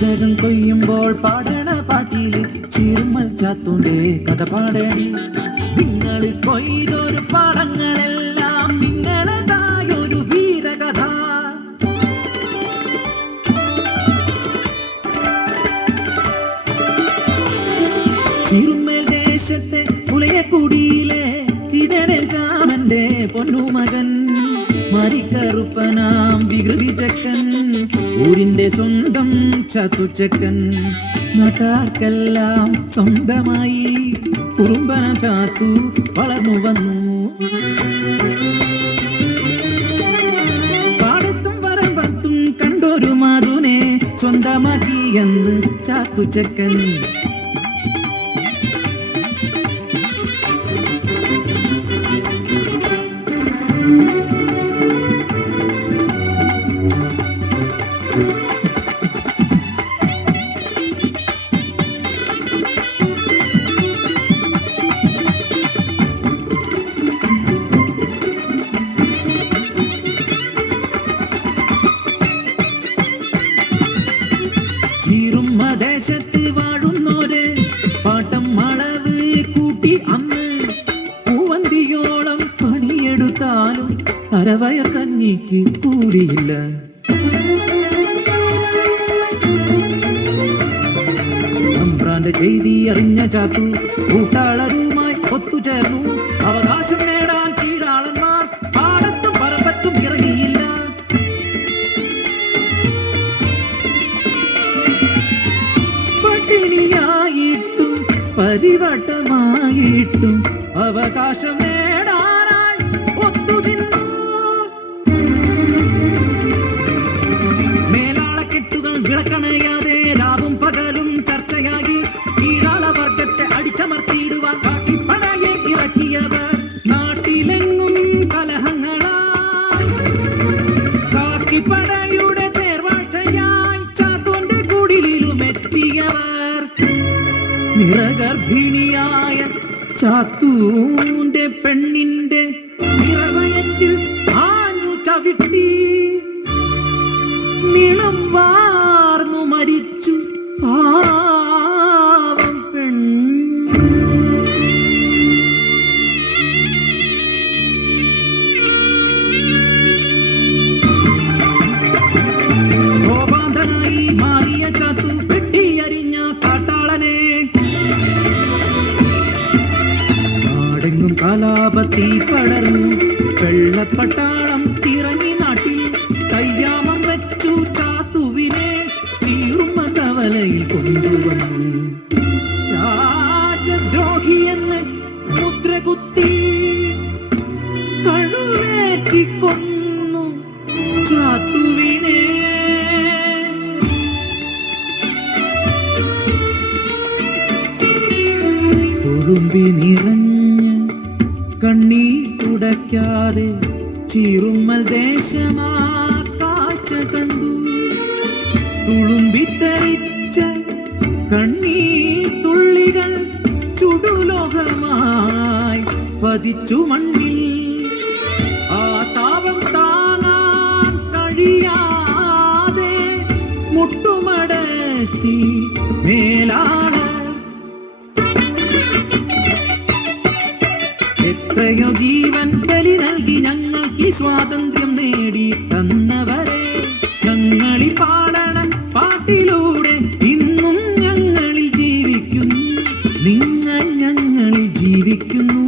പാചകം കൊയ്യുമ്പോൾ പാടണ പാട്ടില് ചീർമൽ ചാത്തൂന്റെ കഥ പാടണി. നിങ്ങൾ കൊയ്തൊരു പാടങ്ങളെല്ലാം നിങ്ങളതായൊരു വീരകഥ. ചീർമൽ ദേശത്തെ പുളയക്കുടിയിലെ ചിതരൻ രാമന്റെ പൊന്നുമകൻ മരിക്കറുപ്പനാം വികൃതി ചക്കൻ, ഊരിന്റെ സ്വന്തം ചാത്തുച്ചക്കൻ. നാട്ടാർക്കെല്ലാം സ്വന്തമായി കുറുമ്പനം ചാത്തു വളർന്നു വന്നു. പാടത്തും വരമ്പത്തും കണ്ടൊരു മാതുനെ സ്വന്തമാക്കി എന്ന് ചാത്തുച്ചക്കൻ. ദേശത്ത് വാഴുന്നോര് പാട്ടം അളവ് കൂട്ടി അന്ന് പൂവന്തിയോളം പണിയെടുത്താലും അരവയർ കഞ്ഞിക്ക് കൂടിയില്ല. തമ്പ്രാന്റെ ചെയ്തി അറിഞ്ഞ ചാത്തു കൂട്ടാളരുമായി ഒത്തുചേർന്നു. അവകാശം നേടാൻ കീഴാളന്മാർ പാടത്തും പറമ്പത്തും ഇറങ്ങിയില്ല. പട്ടിണിയായിട്ടും പരിവട്ടമായിട്ടും അവകാശം നേടാനായി ഒത്തുനിന്നു. മേലാളക്കെട്ടുകൾ വിളക്കണയാതെ രാവും പകലും ചർച്ചയായി കീഴാളവർഗത്തെ അടിച്ചമർത്തിയിടുവാൻ കാക്കിപ്പടയെ ഇറക്കിയവർ നാട്ടിലെങ്ങും കലഹങ്ങളായി. കാക്കിപ്പടയുടെ പേർവാഴ്ചയായി ചാത്തോന്റെ കുടിലിലും എത്തിയവർ നിറഗർഭിണിയായ ചാത്തൂന്റെ പെണ്ണിന്റെ നിറവയറ്റിൽ ആഞ്ഞു ചവിട്ടി നിളം വാർന്നു മരിച്ചു പാവം പെണ്ണ്. കോപാന്തനായി മാറിയ ചാത്തു വെട്ടിയരിഞ്ഞ കാട്ടാളനെ നാടെങ്ങും കലാപത്തിൽ പടർന്നു. വെള്ളപ്പട്ടാളം തിറങ്ങി നാട്ടിൽ കയ്യാമം വെച്ചു ചാത്തുവിനെ ചീറുമ കവലയിൽ കൊണ്ടുവന്നു. രാജദ്രോഹിയെന്ന് മുദ്രകുത്തി കഴുവേറ്റിക്കൊന്നു ചാത്തുവിനെ. തുളുമ്പി നിറഞ്ഞ കണ്ണീർ തുടയ്ക്കാതെ ചീറുമ്മൽ ദേശമാ കാഴ്ച കണ്ടു. തുളുമ്പിത്തെറിച്ച കണ്ണീർ തുള്ളികൾ ചുടുലോഹമായി പതിച്ചു മണ്ണിൽ. ആ താപം താങ്ങാൻ കഴിയാതെ മുട്ടുമടത്തി മേലാണ്. എത്രയോ ജീവൻ ബലി നൽകി ഞങ്ങൾക്ക് സ്വാതന്ത്ര്യം നേടി തന്നവരെ, ഞങ്ങളിൽ പാടണ പാട്ടിലൂടെ ഇന്നും ഞങ്ങളിൽ ജീവിക്കുന്നു. നിങ്ങൾ ഞങ്ങളിൽ ജീവിക്കുന്നു.